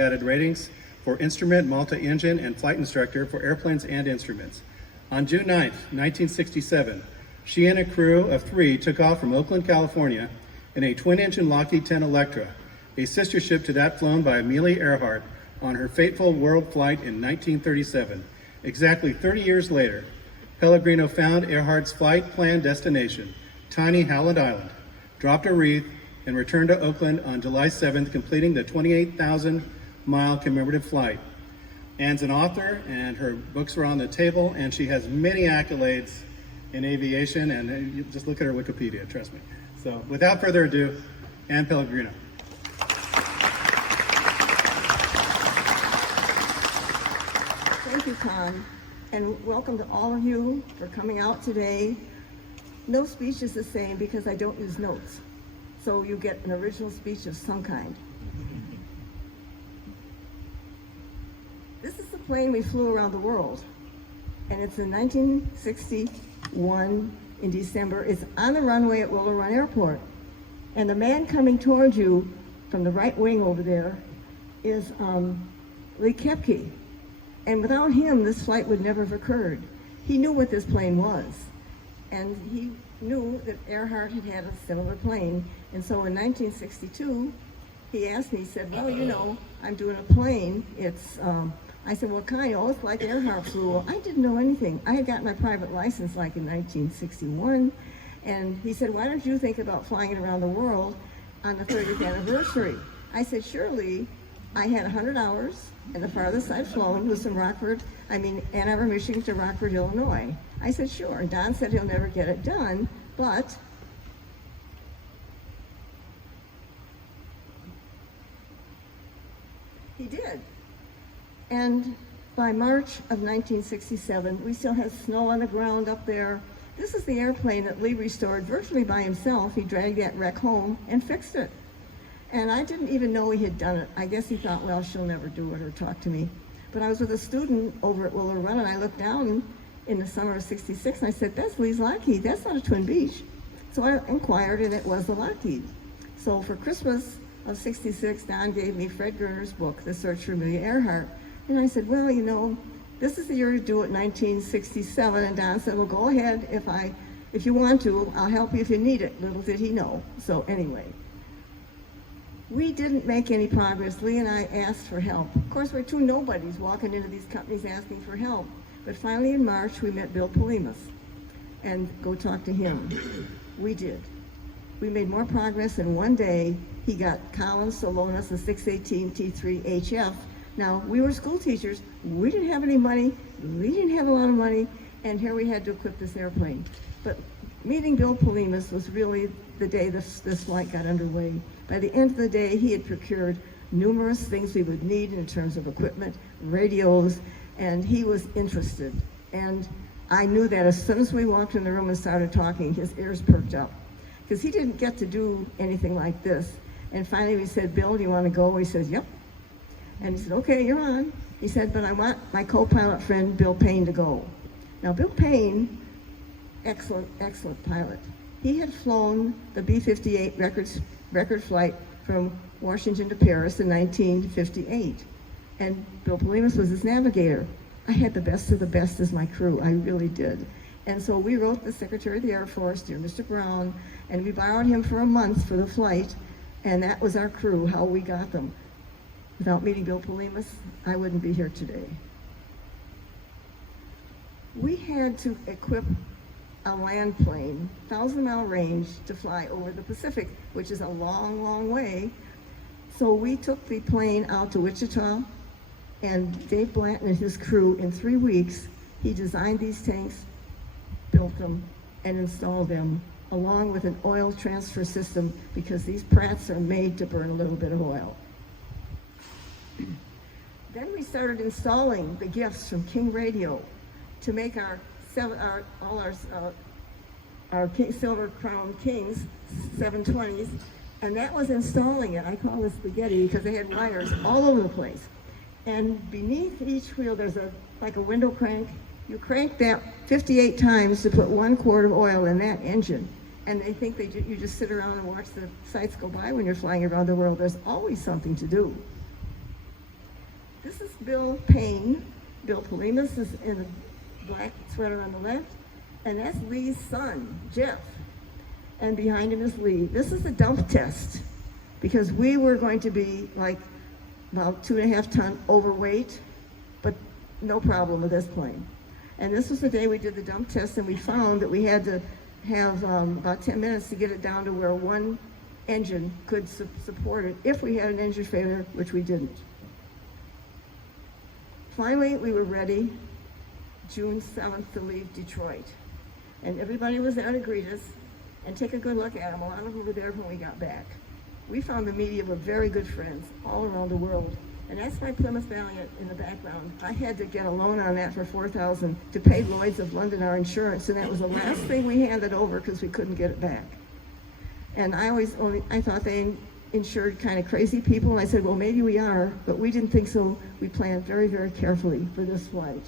added ratings for instrument, multi-engine, and flight instructor for airplanes and instruments. On June 9, 1967, she and a crew of 3 took off from Oakland, California in a twin-engine Lockheed 10 Electra, a sister ship to that flown by Amelia Earhart on her fateful world flight in 1937. Exactly 30 years later, Pellegreno found Earhart's flight plan destination, tiny Howland Island, dropped a wreath, and returned to Oakland on July 7th, completing the 28,000-mile commemorative flight. Anne's an author, and her books are on the table, and she has many accolades in aviation, and you just look at her Wikipedia, trust me. So without further ado, Anne Pellegreno. Thank you, Con, and welcome to all of you for coming out today. No speech is the same because I don't use notes, so you get an original speech of some kind. This is the plane we flew around the world, and it's in 1961 in December. It's on the runway at Willow Run Airport, and the man coming towards you from the right wing over there is Lee Kepke. And without him, this flight would never have occurred. He knew what this plane was, and he knew that Earhart had had a similar plane. And so in 1962, he asked me, he said, well, you know, I'm doing a plane. It's, I said, what kind? Oh, it's like Earhart flew. I didn't know anything. I had got my private license like in 1961. And he said, why don't you think about flying it around the world on the 30th anniversary? I said, surely. I had 100 hours, and the farthest I'd flown was from Ann Arbor, Michigan to Rockford, Illinois. I said, sure. And Don said he'll never get it done, but he did. And by March of 1967, we still had snow on the ground up there. This is the airplane that Lee restored virtually by himself. He dragged that wreck home and fixed it. And I didn't even know he had done it. I guess he thought, well, she'll never do it or talk to me. But I was with a student over at Willow Run, and I looked down in the summer of '66, and I said, that's Lee's Lockheed. That's not a Twin Beach. So I inquired, and it was the Lockheed. So for Christmas of '66, Don gave me Fred Gerner's book, The Search for Amelia Earhart. And I said, well, you know, this is the year to do it, 1967. And Don said, well, go ahead. If you want to, I'll help you if you need it. Little did he know. So anyway. We didn't make any progress. Lee and I asked for help. Of course, we're two nobodies walking into these companies asking for help. But finally in March, we met Bill Polimas and go talk to him. We did. We made more progress in one day. He got Collins Solonis, a 618 T3 HF. Now, we were school teachers. We didn't have any money. We didn't have a lot of money. And here we had to equip this airplane. But meeting Bill Polimas was really the day this flight got underway. By the end of the day, he had procured numerous things we would need in terms of equipment, radios, and he was interested. And I knew that as soon as we walked in the room and started talking, his ears perked up, because he didn't get to do anything like this. And finally we said, Bill, do you want to go? He said, yep. And he said, okay, you're on. He said, but I want my co-pilot friend, Bill Payne, to go. Now, Bill Payne, excellent, excellent pilot. He had flown the B-58 record flight from Washington to Paris in 1958. And Bill Polimas was his navigator. I had the best of the best as my crew, I really did. And so we wrote the Secretary of the Air Force, dear Mr. Brown, and we borrowed him for a month for the flight, and that was our crew, how we got them. Without meeting Bill Polimas, I wouldn't be here today. We had to equip a land plane, 1,000-mile range, to fly over the Pacific, which is a long, long way. So we took the plane out to Wichita, and Dave Blanton and his crew, in 3 weeks, he designed these tanks, built them, and installed them, along with an oil transfer system, because these Pratts are made to burn a little bit of oil. Then we started installing the gifts from King Radio to make our Silver Crown Kings 720s, and that was installing it. I call it spaghetti because they had wires all over the place. And beneath each wheel, there's like a window crank. You crank that 58 times to put 1 quart of oil in that engine. And they think you just sit around and watch the sights go by when you're flying around the world. There's always something to do. This is Bill Payne. Bill Polimas is in the black sweater on the left, and that's Lee's son, Jeff. And behind him is Lee. This is the dump test, because we were going to be like about 2.5 ton overweight, but no problem with this plane. And this was the day we did the dump test, and we found that we had to have about 10 minutes to get it down to where one engine could support it if we had an engine failure, which we didn't. Finally, we were ready, June 7th, to leave Detroit. And everybody was there to greet us and take a good look at them. A lot of them were there when we got back. We found the media were very good friends all around the world. And that's my Plymouth Valiant in the background. I had to get a loan on that for $4,000 to pay Lloyd's of London our insurance, and that was the last thing we handed over because we couldn't get it back. And I thought they insured kind of crazy people, and I said, well, maybe we are, but we didn't think so. We planned very, very carefully for this flight.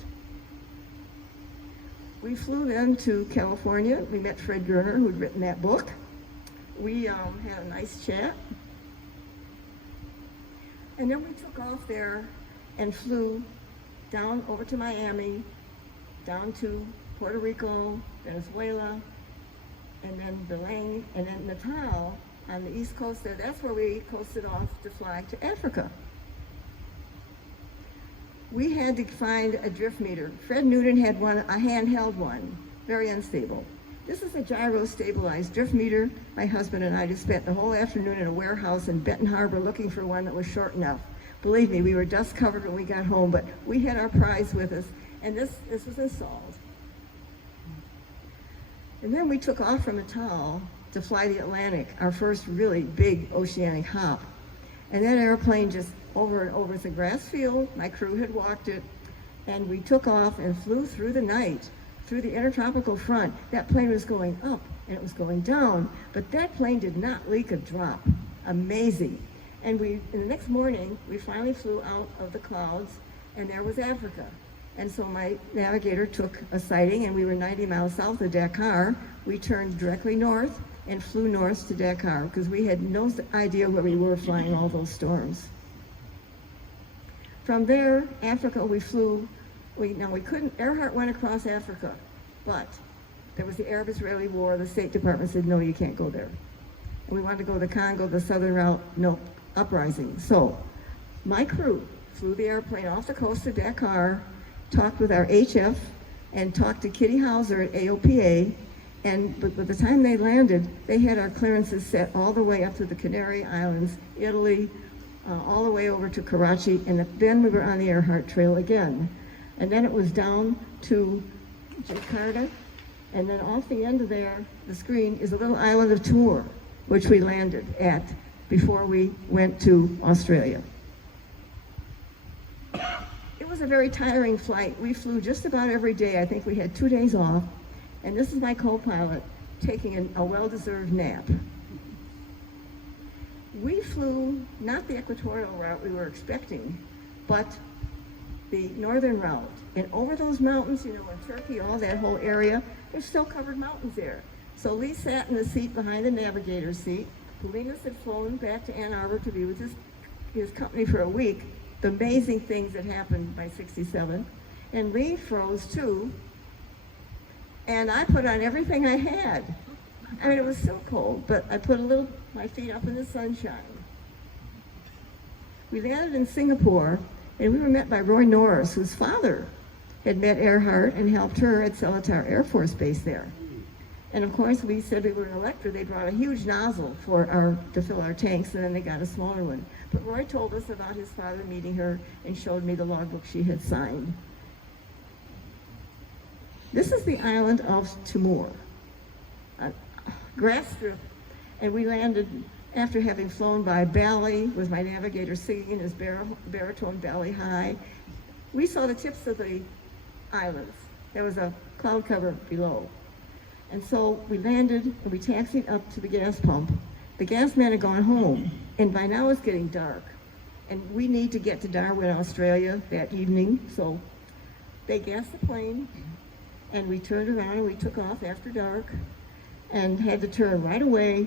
We flew then to California. We met Fred Gerner, who'd written that book. We had a nice chat. And then we took off there and flew down over to Miami, down to Puerto Rico, Venezuela, and then Belém, and then Natal on the east coast there. That's where we coasted off to fly to Africa. We had to find a drift meter. Fred Newton had one, a handheld one, very unstable. This is a gyro-stabilized drift meter. My husband and I just spent the whole afternoon in a warehouse in Benton Harbor looking for one that was short enough. Believe me, we were dust covered when we got home, but we had our prize with us, and this was installed. And then we took off from Natal to fly the Atlantic, our first really big oceanic hop. And that airplane just over and over, it's a grass field. My crew had walked it, and we took off and flew through the night, through the intertropical front. That plane was going up and it was going down, but that plane did not leak a drop. Amazing. And the next morning, we finally flew out of the clouds, and there was Africa. And so my navigator took a sighting, and we were 90 miles south of Dakar. We turned directly north and flew north to Dakar, because we had no idea where we were flying all those storms. From there, Africa, we flew. We couldn't, Earhart went across Africa, but there was the Arab-Israeli war. The State Department said, no, you can't go there. And we wanted to go to the Congo, the southern route, no, uprising. So my crew flew the airplane off the coast of Dakar, talked with our HF, and talked to Kitty Hauser at AOPA, and by the time they landed, they had our clearances set all the way up to the Canary Islands, Italy, all the way over to Karachi, and then we were on the Earhart Trail again. And then it was down to Jakarta, and then off the end of there, the screen, is a little island of Timor, which we landed at before we went to Australia. It was a very tiring flight. We flew just about every day. I think we had 2 days off, and this is my co-pilot taking a well-deserved nap. We flew not the equatorial route we were expecting, but the northern route. And over those mountains, in Turkey, all that whole area, there's still covered mountains there. So Lee sat in the seat behind the navigator's seat. Polinas had flown back to Ann Arbor to be with his company for a week. The amazing things that happened by '67. And Lee froze too. And I put on everything I had. I mean, it was so cold, but I put my feet up in the sunshine. We landed in Singapore, and we were met by Roy Norris, whose father had met Earhart and helped her at Seletar Air Force Base there. And of course, we said we were an Electra. They brought a huge nozzle to fill our tanks, and then they got a smaller one. But Roy told us about his father meeting her and showed me the logbook she had signed. This is the island of Timor, a grass strip, and we landed after having flown by Bali with my navigator singing his baritone Bali high. We saw the tips of the islands. There was a cloud cover below. And so we landed and we taxied up to the gas pump. The gas man had gone home, and by now it's getting dark. And we need to get to Darwin, Australia that evening, so they gassed the plane, and we turned around and we took off after dark and had to turn right away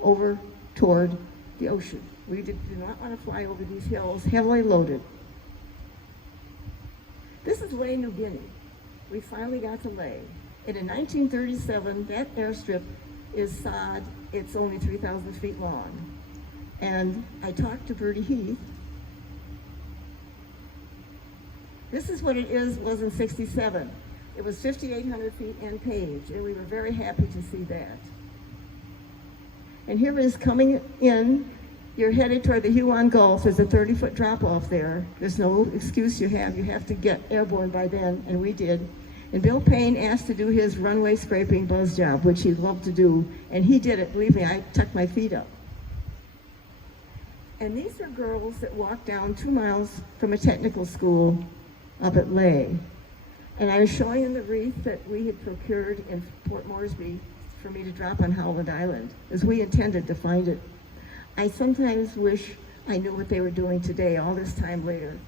over toward the ocean. We did not want to fly over these hills, heavily loaded. This is Lay, New Guinea. We finally got to Lay. And in 1937, that airstrip is sod. It's only 3,000 feet long. And I talked to Bertie Heath. This is what was in 67. It was 5,800 feet and paved, and we were very happy to see that. And here it is coming in. You're headed toward the Huon Gulf. There's a 30-foot drop-off there. There's no excuse you have to get airborne by then, and we did. And Bill Payne asked to do his runway scraping buzz job, which he loved to do, and he did it. Believe me, I tucked my feet up. And these are girls that walked down 2 miles from a technical school up at Lay. And I was showing them the wreath that we had procured in Port Moresby for me to drop on Howland Island, as we intended to find it. I sometimes wish I knew what they were doing today, all this time later.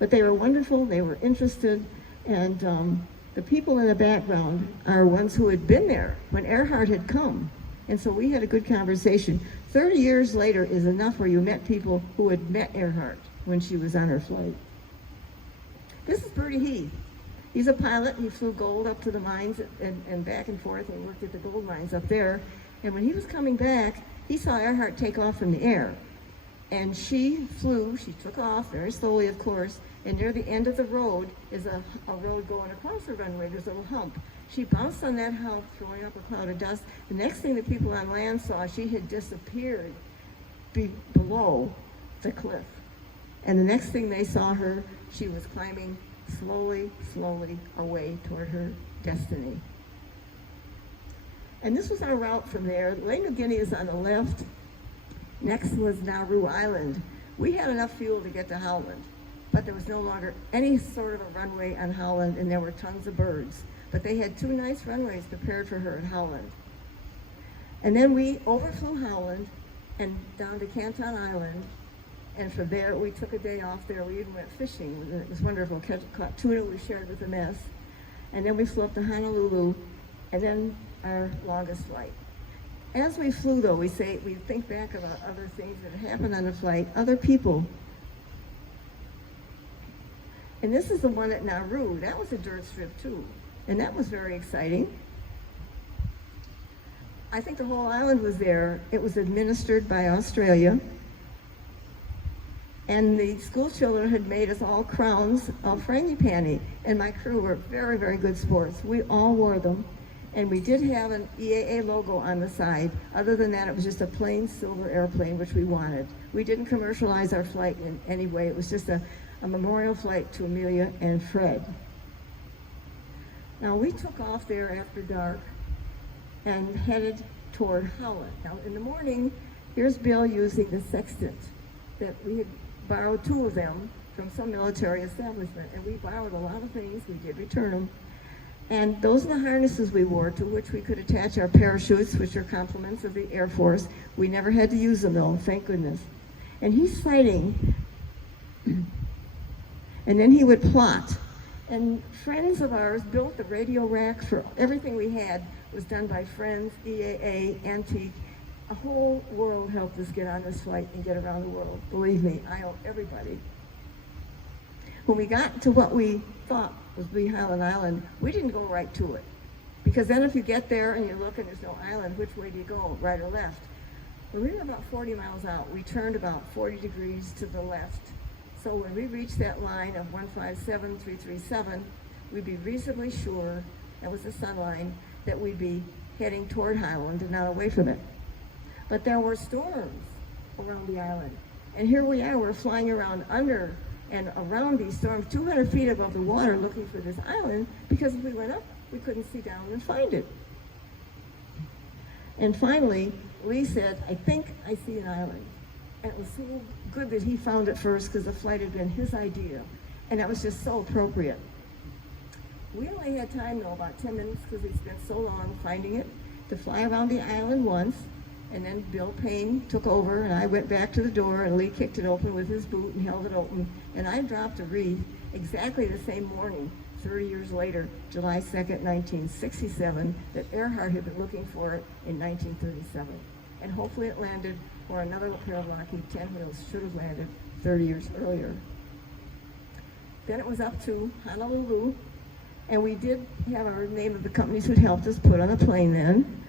But they were wonderful, they were interested, and the people in the background are ones who had been there when Earhart had come. And so we had a good conversation. 30 years later is enough where you met people who had met Earhart when she was on her flight. This is Bertie Heath. He's a pilot. He flew gold up to the mines and back and forth and worked at the gold mines up there. And when he was coming back, he saw Earhart take off from the air. And she took off very slowly, of course, and near the end of the road is a road going across the runway. There's a little hump. She bounced on that hump, throwing up a cloud of dust. The next thing the people on land saw, she had disappeared below the cliff. And the next thing they saw her, she was climbing slowly, slowly away toward her destiny. And this was our route from there. Lay, New Guinea is on the left. Next was Nauru Island. We had enough fuel to get to Howland, but there was no longer any sort of a runway on Howland, and there were tons of birds. But they had 2 nice runways prepared for her at Howland. And then we overflew Howland and down to Canton Island, and from there we took a day off there. We even went fishing. It was wonderful. Caught tuna we shared with the mess. And then we flew up to Honolulu, and then our longest flight. As we flew, though, we think back about other things that had happened on the flight, other people. And this is the one at Nauru. That was a dirt strip, too. And that was very exciting. I think the whole island was there. It was administered by Australia. And the school children had made us all crowns of frangipani. And my crew were very, very good sports. We all wore them. And we did have an EAA logo on the side. Other than that, it was just a plain silver airplane, which we wanted. We didn't commercialize our flight in any way. It was just a memorial flight to Amelia and Fred. Now, we took off there after dark and headed toward Howland. Now, in the morning, here's Bill using the sextant that we had borrowed 2 of them from some military establishment. And we borrowed a lot of things. We did return them. And those are the harnesses we wore, to which we could attach our parachutes, which are complements of the Air Force. We never had to use them, though, thank goodness. And he's sighting, and then he would plot. And friends of ours built the radio rack for everything we had. Was done by friends, EAA, Antique. A whole world helped us get on this flight and get around the world. Believe me, I owe everybody. When we got to what we thought was Howland Island, we didn't go right to it. Because then if you get there and you look and there's no island, which way do you go, right or left? When we were about 40 miles out, we turned about 40 degrees to the left. So when we reached that line of 157,337, we'd be reasonably sure, that was the sun line, that we'd be heading toward Howland and not away from it. But there were storms around the island. And here we are, we're flying around under and around these storms, 200 feet above the water, looking for this island, because if we went up, we couldn't see down and find it. And finally, Lee said, I think I see an island. And it was so good that he found it first, because the flight had been his idea. And that was just so appropriate. We only had time, though, about 10 minutes, because we spent so long finding it, to fly around the island once. And then Bill Payne took over, and I went back to the door, and Lee kicked it open with his boot and held it open. And I dropped a wreath exactly the same morning, 30 years later, July 2nd, 1967, that Earhart had been looking for it in 1937. And hopefully it landed where another pair of Lockheed 10 wheels should have landed 30 years earlier. Then it was up to Honolulu, and we did have our name of the companies who'd helped us put on the plane then,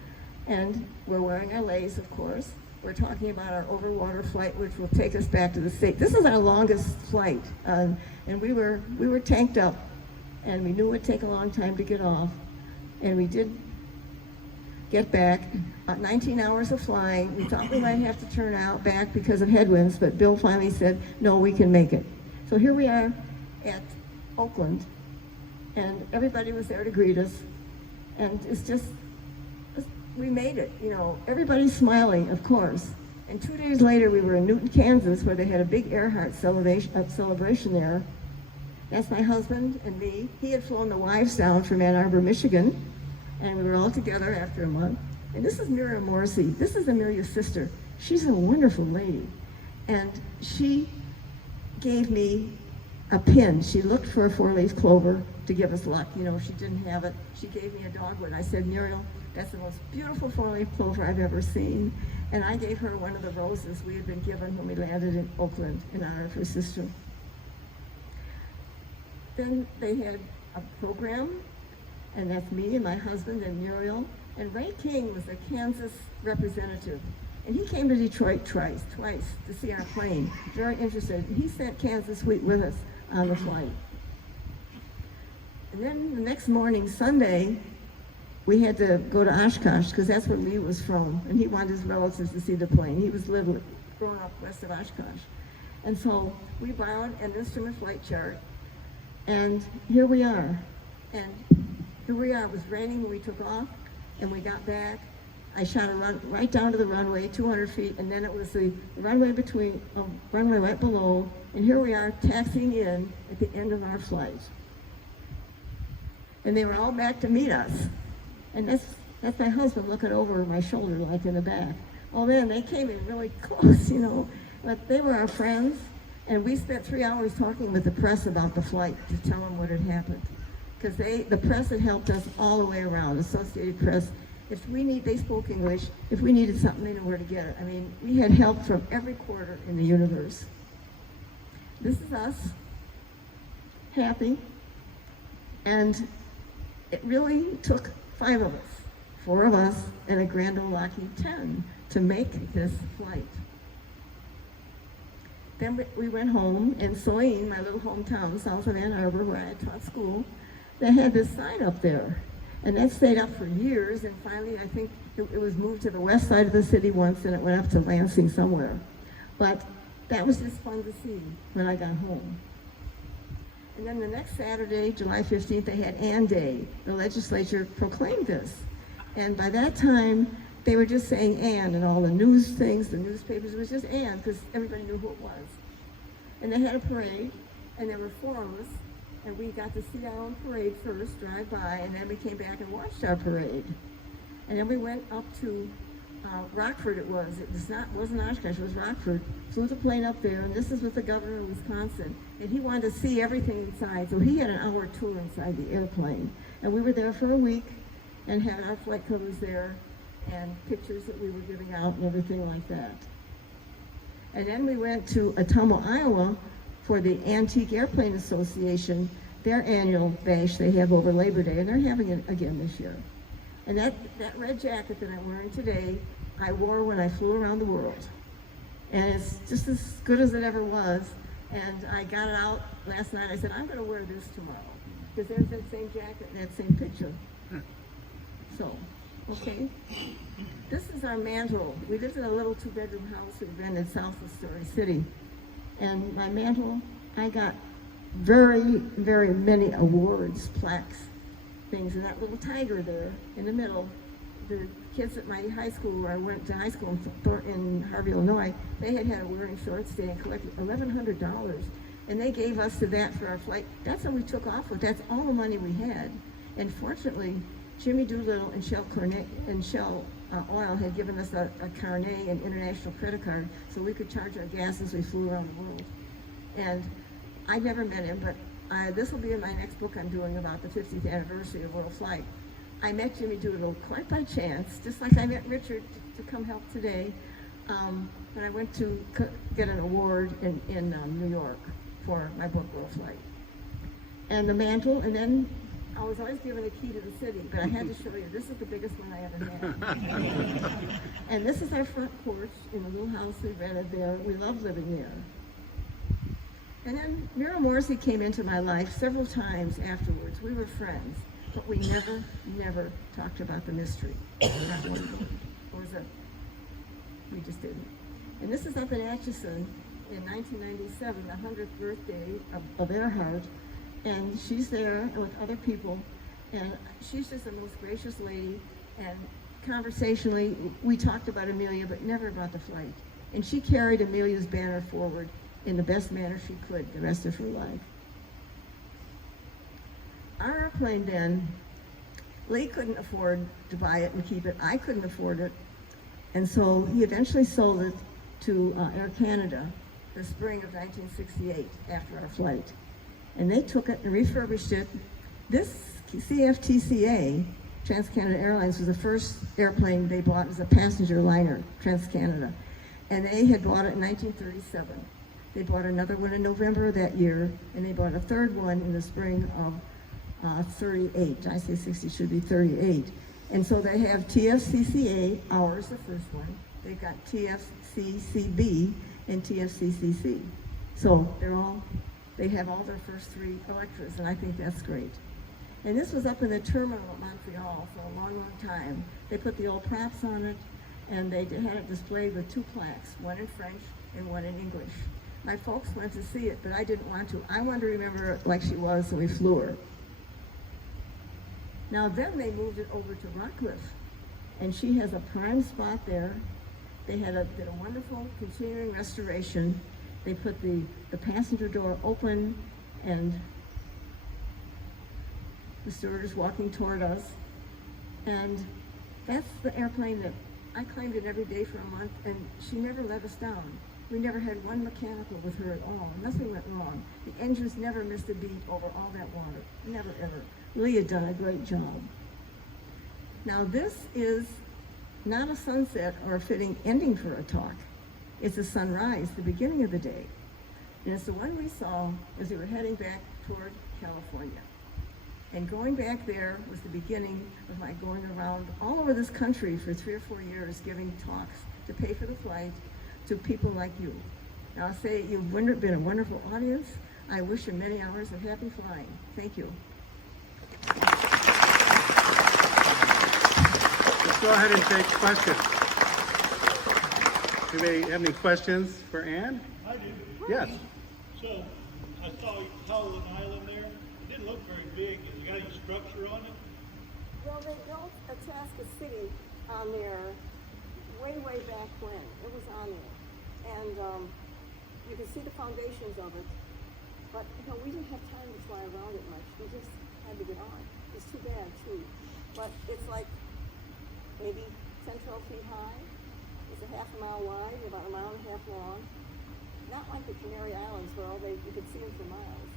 and we're wearing our leis, of course. We're talking about our overwater flight, which will take us back to the state. This is our longest flight, and we were tanked up, and we knew it would take a long time to get off, and we did get back. 19 hours of flying. We thought we might have to turn out back because of headwinds, but Bill finally said, no, we can make it. So here we are at Oakland, and everybody was there to greet us, and we made it, you know. Everybody's smiling, of course. And 2 days later, we were in Newton, Kansas, where they had a big Earhart celebration there. That's my husband and me. He had flown the wives down from Ann Arbor, Michigan, and we were all together after a month. And this is Miriam Morrissey. This is Amelia's sister. She's a wonderful lady. And she gave me a pin. She looked for a 4-leaf clover to give us luck. You know, if she didn't have it, she gave me a dogwood. I said, Muriel, that's the most beautiful 4-leaf clover I've ever seen. And I gave her one of the roses we had been given when we landed in Oakland in honor of her sister. Then they had a program, and that's me and my husband and Muriel. And Ray King was a Kansas representative. And he came to Detroit twice to see our plane. Very interested. And he sent Kansas Wheat with us on the flight. And then the next morning, Sunday, we had to go to Oshkosh because that's where Lee was from. And he wanted his relatives to see the plane. He was growing up west of Oshkosh. And so we borrowed an instrument flight chart. And here we are. And here we are. It was raining when we took off. And we got back. I shot a run right down to the runway, 200 feet, and then it was the runway runway right below, and here we are taxiing in at the end of our flight. And they were all back to meet us. And that's my husband looking over my shoulder, like in the back. Oh man, they came in really close, you know, but they were our friends, and we spent 3 hours talking with the press about the flight to tell them what had happened. Because the press had helped us all the way around, Associated Press. They spoke English. If we needed something, they knew where to get it. I mean, we had help from every quarter in the universe. This is us, happy. And it really took 5 of us, 4 of us, and a Grand Ole Lockheed 10 to make this flight. Then we went home, and Saline, my little hometown, south of Ann Arbor, where I taught school, they had this sign up there. And that stayed up for years, and finally I think it was moved to the west side of the city once, and it went up to Lansing somewhere. But that was just fun to see when I got home. And then the next Saturday, July 15th, they had Ann Day. The legislature proclaimed this. And by that time, they were just saying Ann, and all the news things, the newspapers, it was just Ann, because everybody knew who it was. And they had a parade, and there were 4 of us. And we got to see our own parade first, drive by, and then we came back and watched our parade. And then we went up to Rockford. It wasn't Oshkosh, it was Rockford. Flew the plane up there, and this is with the governor of Wisconsin. And he wanted to see everything inside, so he had an hour tour inside the airplane. And we were there for a week and had our flight covers there and pictures that we were giving out and everything like that. And then we went to Ottumwa, Iowa, for the Antique Airplane Association, their annual bash they have over Labor Day, and they're having it again this year. And that red jacket that I'm wearing today, I wore when I flew around the world. And it's just as good as it ever was. And I got it out last night. I said, I'm going to wear this tomorrow. Because there's that same jacket and that same picture. So, okay. This is our mantle. We lived in a little 2-bedroom house we rented south of Story City. And my mantle, I got very, very many awards, plaques, things. And that little tiger there in the middle, the kids at my high school, where I went to high school in Harvey, Illinois, they had a wearing shorts day and collected $1,100. And they gave us to that for our flight. That's what we took off with. That's all the money we had. And fortunately, Jimmy Doolittle and Shell Oil had given us a carnet, an international credit card, so we could charge our gas as we flew around the world. And I never met him, but this will be in my next book I'm doing about the 50th anniversary of World Flight. I met Jimmy Doolittle quite by chance, just like I met Richard to come help today, when I went to get an award in New York for my book, World Flight. and the mantle, and then I was always given a key to the city, but I had to show you, this is the biggest one I ever had. And this is our front porch in a little house we rented there. We love living there. And then Mira Morrissey came into my life several times afterwards. We were friends, but we never talked about the mystery. Not one word. We just didn't. And this is up in Atchison in 1997, the 100th birthday of Earhart. And she's there with other people, and she's just the most gracious lady. And conversationally, we talked about Amelia, but never about the flight. And she carried Amelia's banner forward in the best manner she could the rest of her life. Our airplane then, Lee couldn't afford to buy it and keep it. I couldn't afford it. And so he eventually sold it to Air Canada the spring of 1968 after our flight. And they took it and refurbished it. This CFTCA, Trans-Canada Airlines, was the first airplane they bought as a passenger liner, Trans-Canada. And they had bought it in 1937. They bought another one in November of that year, and they bought a third one in the spring of 38. I say 60, should be 38. And so they have TFCCA, ours, the first one. They've got TFCCB and TFCCC. So they have all their first three Electras, and I think that's great. And this was up in the terminal at Montreal for a long time. They put the old props on it, and they had it displayed with two plaques, one in French and one in English. My folks went to see it, but I didn't want to. I wanted to remember her like she was, so we flew her. Now then they moved it over to Rockcliffe, and she has a prime spot there. They did a wonderful continuing restoration. They put the passenger door open, and the stewardess walking toward us. And that's the airplane that I claimed it every day for a month, and she never let us down. We never had one mechanical with her at all. Nothing went wrong. The engines never missed a beat over all that water. Never, ever. Lee had done a great job. Now this is not a sunset or a fitting ending for a talk. It's a sunrise, the beginning of the day. And it's the one we saw as we were heading back toward California. And going back there was the beginning of my going around all over this country for 3 or 4 years, giving talks to pay for the flight to people like you. Now I'll say you've been a wonderful audience. I wish you many hours of happy flying. Thank you. Let's go ahead and take questions. Anybody have any questions for Ann? I do. Yes. So, I saw Howland Island there. It didn't look very big. Has it got any structure on it? Well, they built Itasca City on there way back when. It was on there. And you can see the foundations of it. But, we didn't have time to fly around it much. We just had to get on. It's too bad, too. But it's like maybe 10, 12 feet high. It's a half a mile wide, about a mile and a half long. Not like the Canary Islands where you could see them for miles.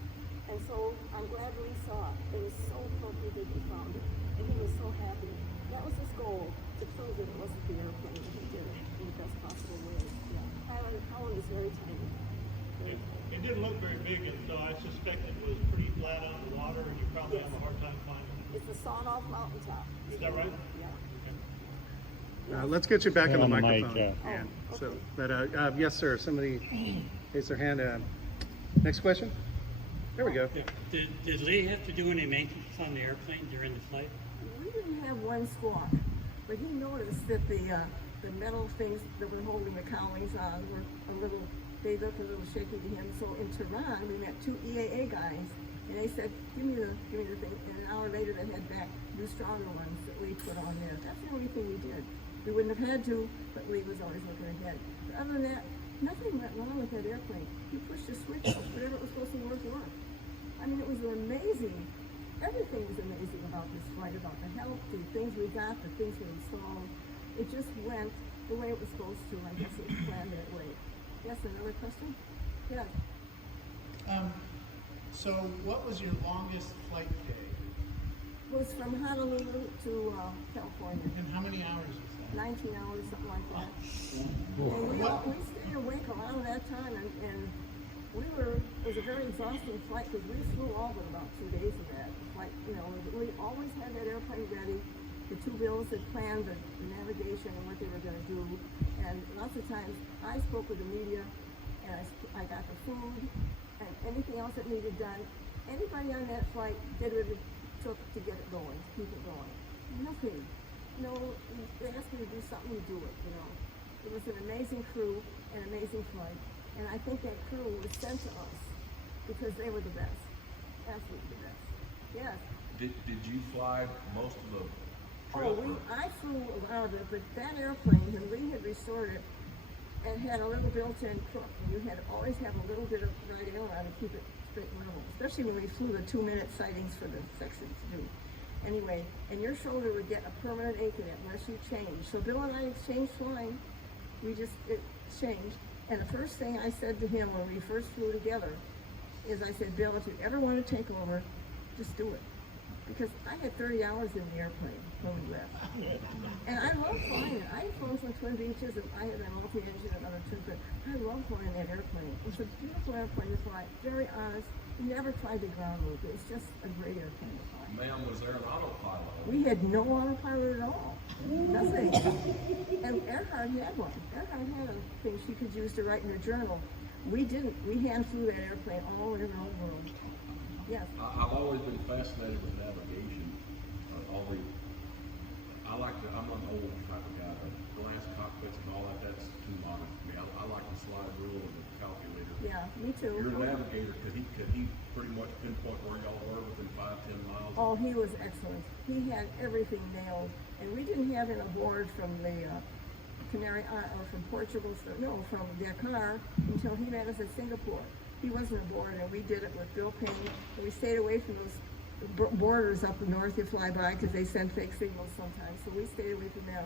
And so I'm glad Lee saw it. It was so appropriate that he found it. And he was so happy. That was his goal, to prove that it wasn't the airplane, that he did it in the best possible way. Yeah. Howland is very tiny. It didn't look very big, and so I suspect it was pretty flat on the water, and you probably have a hard time finding it. It's a sawed-off mountaintop. Is that right? Yeah. Let's get you back on the microphone. mic, Ann. Oh, So, okay. but yes, sir. Somebody raised their hand. Next question. There we go. Did Lee have to do any maintenance on the airplane during the flight? We didn't have one squawk, but he noticed that the metal things that were holding the cowlings on were they looked a little shaky to him. So in Tehran, we met 2 EAA guys, and they said, give me the thing. And an hour later, they had back new stronger ones that Lee put on there. That's the only thing we did. We wouldn't have had to, but Lee was always looking ahead. But other than that, nothing went wrong with that airplane. He pushed a switch, whatever it was supposed to work, worked. I mean, it was amazing. Everything was amazing about this flight, about the help, the things we got, the things we installed. It just went the way it was supposed to. I guess it was planned that way. Yes, another question? Yeah. So what was your longest flight day? It was from Honolulu to California. And how many hours was that? 19 hours, something like that. And we stayed awake a lot of that time, and it was a very exhausting flight because we flew all but about 2 days of that flight. You know, we always had that airplane ready. The two Bills had planned the navigation and what they were going to do. And lots of times I spoke with the media and I got the food and anything else that needed done. Anybody on that flight did what it took to get it going, to keep it going. Nothing. No, they asked me to do something, to do it, you know. It was an amazing crew, an amazing flight. And I think that crew was sent to us because they were the best. Absolutely the best. Yes. Did you fly most of the Oh, trip? I flew a lot of it, but that airplane, when Lee had restored it, it had a little built-in crook. You had to always have a little bit of right aileron to keep it straight and level, especially when we flew the 2-minute sightings for the section to do. Anyway, and your shoulder would get a permanent ache in it unless you changed. So Bill and I exchanged flying. We just exchanged. And the first thing I said to him when we first flew together is I said, Bill, if you ever want to take over, just do it. Because I had 30 hours in the airplane when we left. And I love flying it. I had flown from Twin Beaches and I had a multi-engine and other two, but I love flying that airplane. It's a beautiful airplane to fly, very honest. Never tried to ground loop. It's just a great airplane to fly. Ma'am, was there an autopilot? We had no autopilot at all. Nothing. And Earhart had one. Earhart had a thing she could use to write in her journal. We didn't. We hand flew that airplane all over the world. Yes. I've always been fascinated with navigation. I'm an old type of guy. Glass cockpits and all that, that's too modern for me. I like the slide rule and the calculator. Yeah, me too. Your navigator, could he pretty much pinpoint where y'all were within 5-10 miles? Oh, he was excellent. He had everything nailed. And we didn't have him aboard from the Canary Island, or from Portugal, from Dakar until he met us at Singapore. He wasn't aboard, and we did it with Bill Payne. And we stayed away from those borders up north you fly by because they send fake signals sometimes. So we stayed away from them.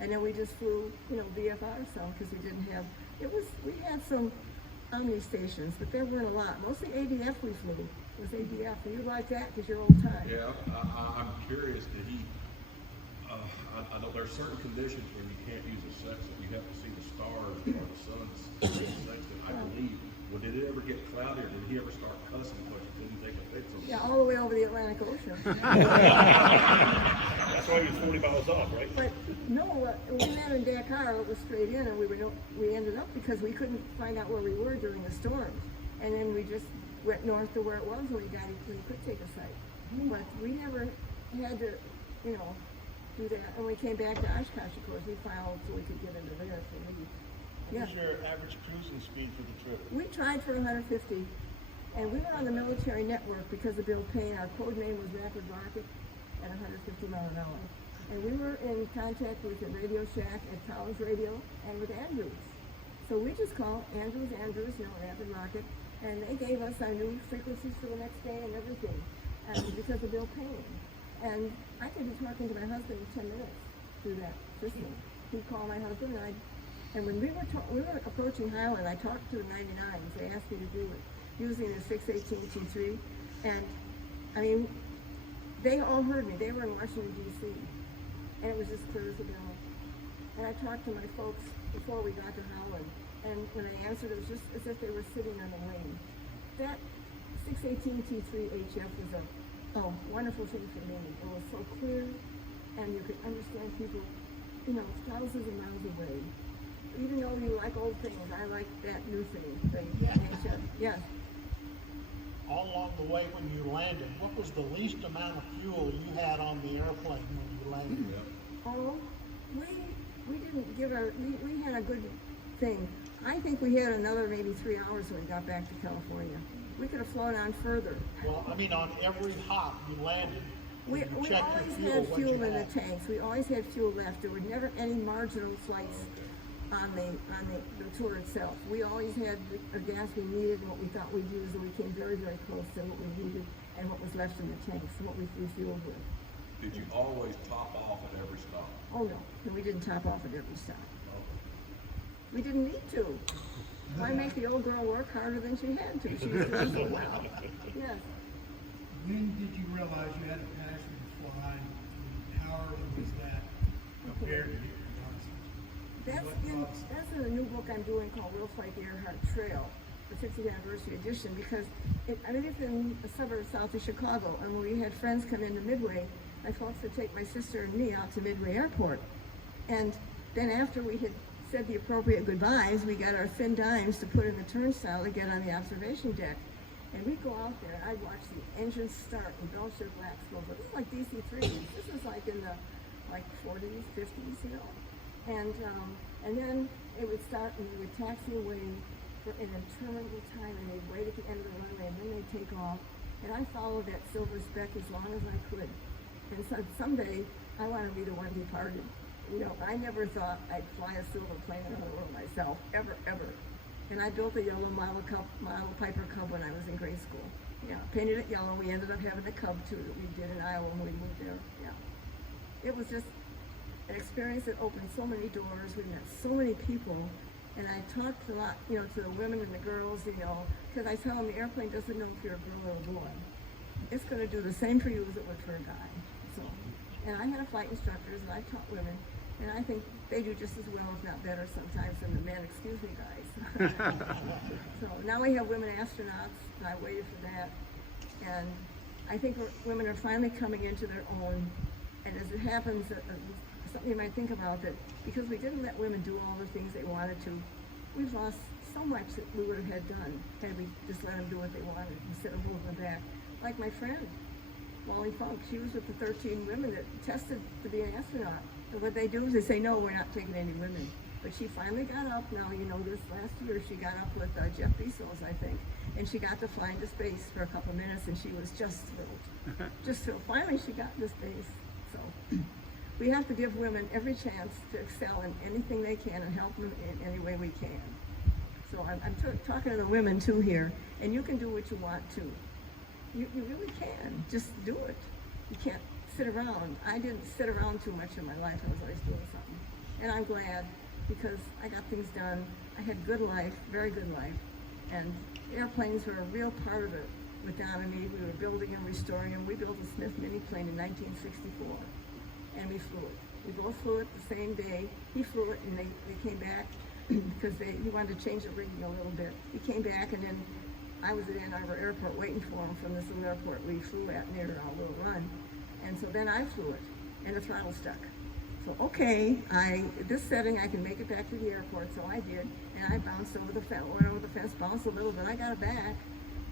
And then we just flew, VFR some because we didn't have, we had some Omni stations, but there weren't a lot. Mostly ADF we flew. It was ADF. And you like that because you're old time. Yeah, I'm curious, did he, I know there are certain conditions where you can't use a sextant. You have to see the stars or the sun's sextant, I believe. Well, did it ever get cloudy, or did he ever start cussing because you couldn't take a fix on Yeah, all the way over the Atlantic Ocean. That's why he was 40 miles off, right? But no, when we landed in Dakar, it was straight in, and we ended up because we couldn't find out where we were during the storms, and then we just went north to where it was when we could take a sight. But we never had to, do that. And we came back to Oshkosh, of course. We filed so we could get into there for me. What was your average cruising speed for the trip? We tried for 150, and we were on the military network because of Bill Payne. Our code name was Rapid Rocket at 150 miles an hour. And we were in contact with the Radio Shack at Collins Radio and with Andrews. So we just called Andrews, Rapid Rocket, and they gave us our new frequencies for the next day and everything, because of Bill Payne. And I could be talking to my husband in 10 minutes through that system. He'd call my husband, and when we were approaching Howland, I talked to the 99s. They asked me to do it using the 618 T3, and I mean, they all heard me. They were in Washington D.C., and it was just clear as a bell. And I talked to my folks before we got to Howland, and when they answered, it was just as if they were sitting on the wing. That 618 T3 HF was a wonderful thing for me. It was so clear, and you could understand people, thousands of miles away. Even though you like old things, I like that new thing. HF. Yeah. All along the way when you landed, what was the least amount of fuel you had on the airplane when you landed? Oh, we didn't we had a good thing. I think we had another maybe 3 hours when we got back to California. We could have flown on further. Well, I mean, on every hop you landed, We you checked always your had fuel, fuel what you in the had. tanks. We always had fuel left. There were never any marginal flights on the tour itself. We always had the gas we needed and what we thought we'd use, and we came very, very close to what we needed and what was left in the tanks and what we refueled with. Did you always top off at every stop? Oh no, and we didn't top off at every stop. We didn't need to. Why make the old girl work harder than she had to? She was doing so well. Yes. When did you realize you had a passion for flying? How early was that compared to your concerts? That's in a new book I'm doing called We'll Fight the Earhart Trail. the 50th anniversary edition, because I lived in a suburb south of Chicago, and when we had friends come into Midway, my folks would take my sister and me out to Midway Airport. And then after we had said the appropriate goodbyes, we got our thin dimes to put in the turnstile to get on the observation deck. And we'd go out there, and I'd watch the engines start and belch their black smoke. But this is like DC-3s. This was like in the 40s, 50s, you know. And then it would start, and we would taxi away for an interminable time, and they'd wait at the end of the runway, and then they'd take off. And I followed that silver speck as long as I could. And so someday, I want to be the one departed. You know, I never thought I'd fly a silver plane around the world myself, ever, ever. And I built a yellow model Piper Cub when I was in grade school. Yeah, painted it yellow. We ended up having a Cub too that we did in Iowa when we moved there. Yeah, it was just an experience that opened so many doors. We met so many people, and I talked a lot, you know, to the women and the girls, you know, because I tell them the airplane doesn't know if you're a girl or a boy. It's going to do the same for you as it would for a guy. So, and I had a flight instructors, and I taught women. And I think they do just as well, if not better, sometimes than the men. Excuse me, guys. So now we have women astronauts, and I waited for that. And I think women are finally coming into their own. And as it happens, something you might think about, that because we didn't let women do all the things they wanted to, we've lost so much that we would have had done had we just let them do what they wanted instead of holding them back. Like my friend, Wally Funk, she was with the 13 women that tested to be an astronaut. And what they do is they say, no, we're not taking any women. But she finally got up. Now, you know, this last year she got up with Jeff Bezos, I think. And she got to fly into space for a couple of minutes, and she was just thrilled. Just thrilled. Finally, she got into space. So we have to give women every chance to excel in anything they can and help them in any way we can. So I'm talking to the women, too, here. And you can do what you want, too. You really can. Just do it. You can't sit around. I didn't sit around too much in my life. I was always doing something. And I'm glad, because I got things done. I had good life, very good life. And airplanes were a real part of it with Don and me. We were building and restoring them. We built a Smith mini plane in 1964, and we flew it. We both flew it the same day. He flew it, and they came back because he wanted to change the rigging a little bit. He came back, and then I was at Ann Arbor Airport waiting for him from this little airport we flew at near Little Run. And so then I flew it, and the throttle stuck. So, okay, this setting, I can make it back to the airport, so I did. And I bounced over the fence, went over the fence, bounced a little, but I got it back.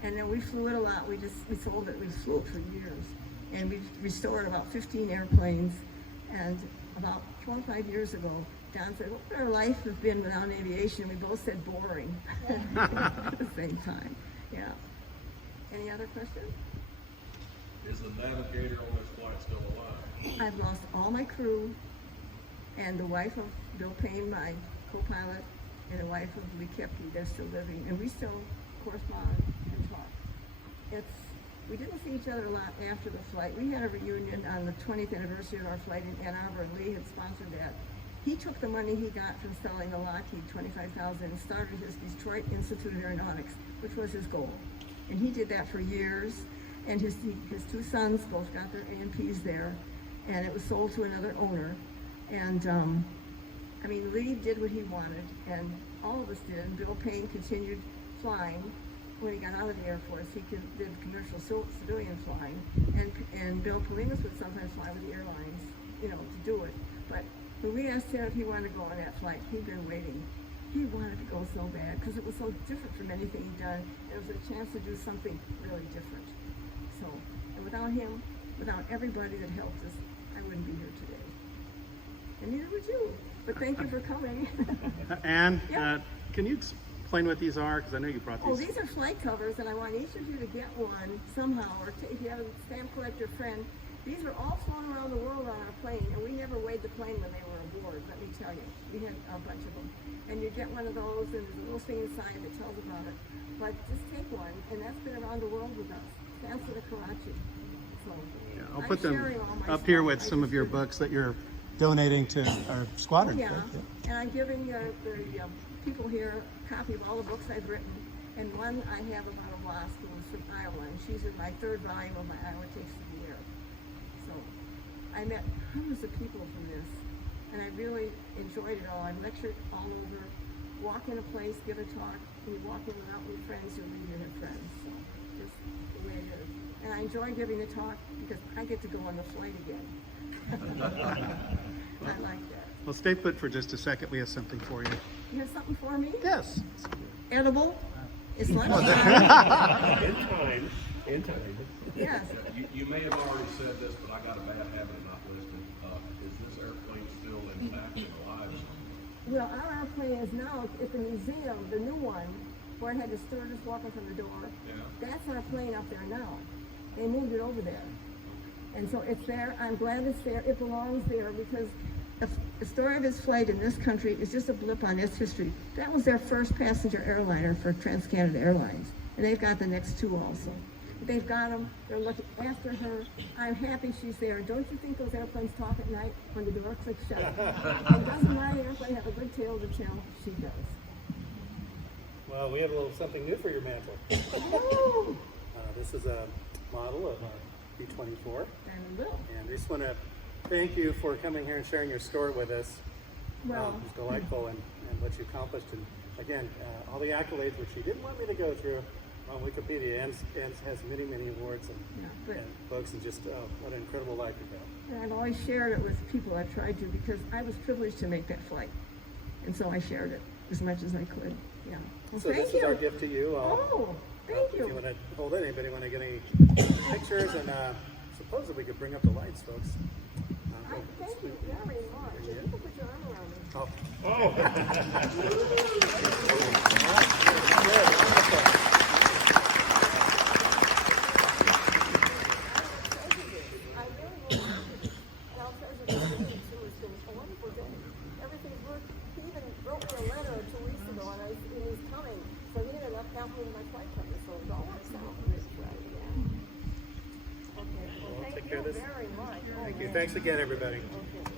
And then we flew it a lot. We sold it, we flew it for years. And we restored about 15 airplanes. And about 25 years ago, Don said, what would our life have been without aviation? We both said boring at the same time. Yeah. Any other questions? Is the navigator on this flight still alive? I've lost all my crew, and the wife of Bill Payne, my co-pilot, and the wife of Lee Kepke, they're still living, and we still correspond and talk. We didn't see each other a lot after the flight. We had a reunion on the 20th anniversary of our flight in Ann Arbor, and Lee had sponsored that. He took the money he got from selling the Lockheed, $25,000, and started his Detroit Institute of Aeronautics, which was his goal. And he did that for years. And his two sons both got their A&Ps there, and it was sold to another owner. And I mean, Lee did what he wanted, and all of us did. And Bill Payne continued flying when he got out of the Air Force. He did commercial civilian flying, and Bill Polinas would sometimes fly with the airlines, you know, to do it. But when we asked him if he wanted to go on that flight, he'd been waiting. He wanted to go so bad because it was so different from anything he'd done. It was a chance to do something really different. So, and without him, without everybody that helped us, I wouldn't be here today. And neither would you. But thank you for coming. Anne, Yeah. can you explain what these are? Because I know you brought these. Oh, these are flight covers, and I want each of you to get one somehow, or if you have a stamp collector friend. These were all flown around the world on our plane, and we never weighed the plane when they were aboard, let me tell you. We had a bunch of them. And you get one of those, and there's a little thing inside that tells about it. But just take one, and that's been around the world with us. Stands for the Karachi. So, Yeah, I'll I'm put them sharing all my up here stuff. with some of your books that you're donating to our squadron. Yeah, and I'm giving the people here a copy of all the books I've written. And one I have about a wasp who was from Iowa, and she's in my third volume of my Iowa Takes to the Air. So I met hundreds of people from this, and I really enjoyed it all. I lectured all over, walk in a place, give a talk, you walk in and out with friends, you leave your friends. So just the way it is. And I enjoy giving the talk because I get to go on the flight again. I like that. Well, stay put for just a second. We have something for you. You have something for me? Yes. Edible? It's lunchtime. In time. Yes. You may have already said this, but I got a bad habit of not listening. Is this airplane still intact and alive? Well, our airplane is now at the museum, the new one, where I had the stewardess walking from the door. Yeah. That's our plane up there now. They moved it over there. And so it's there. I'm glad it's there. It belongs there because the story of its flight in this country is just a blip on its history. That was their first passenger airliner for Trans-Canada Airlines. And they've got the next two also. They've got them. They're looking after her. I'm happy she's there. Don't you think those airplanes talk at night when the door clicks shut? And doesn't my airplane have a good tale to tell? She does. Well, we have a little something new for your mantle. Woo! This is a model of a B-24. And we will. And we just want to thank you for coming here and sharing your story with us. Well, It was delightful and what you accomplished. And again, all the accolades which you didn't want me to go through on Wikipedia. And has many, many awards and books and just what an incredible life you've got. and I've always shared it with people I've tried to because I was privileged to make that flight. And so I shared it as much as I could. Yeah. Well, So thank this you. is our gift to you. Oh, thank If you you. want to hold it, anybody want to get any pictures? And suppose that we could bring up the lights, folks. Thank you very much. You can put your arm around me. Oh. I really will. And I'll treasure this meeting too. It's been a wonderful day. Everything's worked. He even wrote me a letter 2 weeks ago and he was coming. So he ended up helping with my flight company. So it all works out. Right, yeah. Okay. Well, thank take you care of this. very much. Thank you. Thanks again, everybody. Okay.